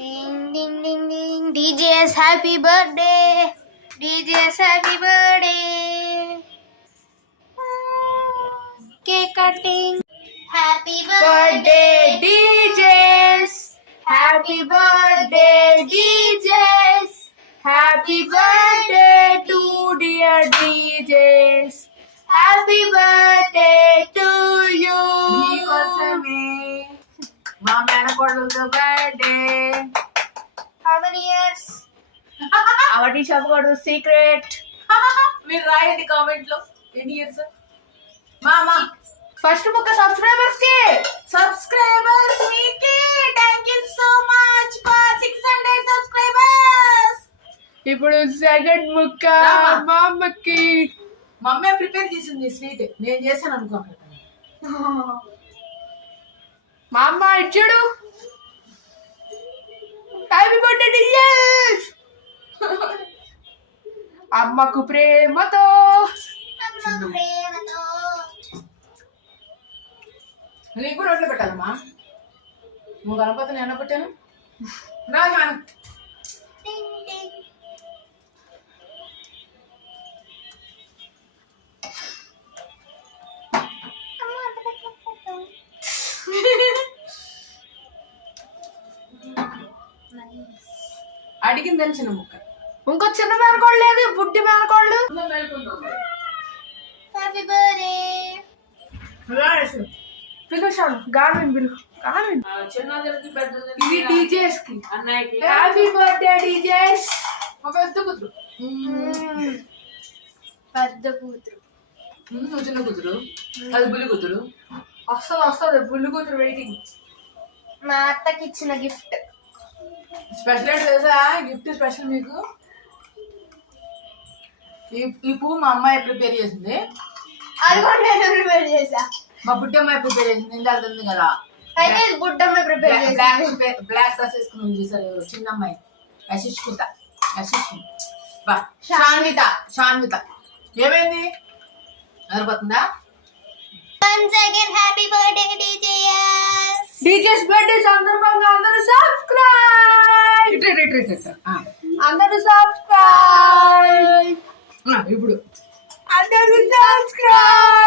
Ding ding ding ding. DJ's happy birthday. DJ's happy birthday. Cake cutting. Happy birthday, DJ's. Happy birthday, DJ's. Happy birthday to dear DJ's. Happy birthday to you. మీకోసమే మా మేనకోడలతో birthday. How many years? అవన్నీ చెప్పకూడదు, secret. మీరు రాయండి comment లో ఎన్ని years. మామా first book subscribers మీకే thank you so much for 600 subscribers. ఇప్పుడు సెకండ్ బుక్ మా అమ్మకి. మమ్మీ ప్రిపేర్ చేసింది స్వీట్, నేను చేశాను అనుకో. మా అమ్మ ఇచ్చాడు. Happy birthday dears. అమ్మకు ప్రేమతో. నీకు కూడా రోడ్లో పెట్టాలమ్మా. నువ్వు కనపడితే నేను పెట్టాను. రా మనం అడిగిందని చిన్న ముక్క. ఇంకో చిన్న మేనకోళ్ళు లేదు, బుడ్డి మేనకోళ్ళు. Happy birthday. పిలుచాను గార్విన్ బిలు. గార్విన్ ఇది డీజేస్ కి. అన్నయ్యకి హ్యాపీ బర్త్డే డీజేస్. మా పెద్ద కూతురు. పెద్ద కూతురు. నువ్వు చిన్న కూతురు, అది బుల్లి కూతురు. వస్తుంది బుల్లి కూతురు వెయిటింగ్. మా అత్తకి ఇచ్చిన గిఫ్ట్. స్పెషల్ ఏంటి తెలుసా? గిఫ్ట్ స్పెషల్ మీకు. ఈ పువ్వు మా అమ్మాయి ప్రిపేర్ చేసింది. అది కూడా నేను ప్రిపేర్ చేసా. మా బుడ్డి అమ్మాయి ప్రిపేర్ చేసింది. ఇందాక ఉంది కదా, అయితే బుడ్డమ్మ ప్రిపేర్ చేసి బ్లాక్ డ్రెస్ వేసుకుని చూసారు చిన్న అమ్మాయి. యశిష్కుత శాన్విత ఏమైంది? సరిపోతుందా? Once again, happy birthday, DJs. DJs birthday సందర్భంగా అందరూ సబ్స్క్రైబ్. అందరూ సబ్స్క్రైబ్. ఇప్పుడు అందరూ సబ్స్క్రైబ్.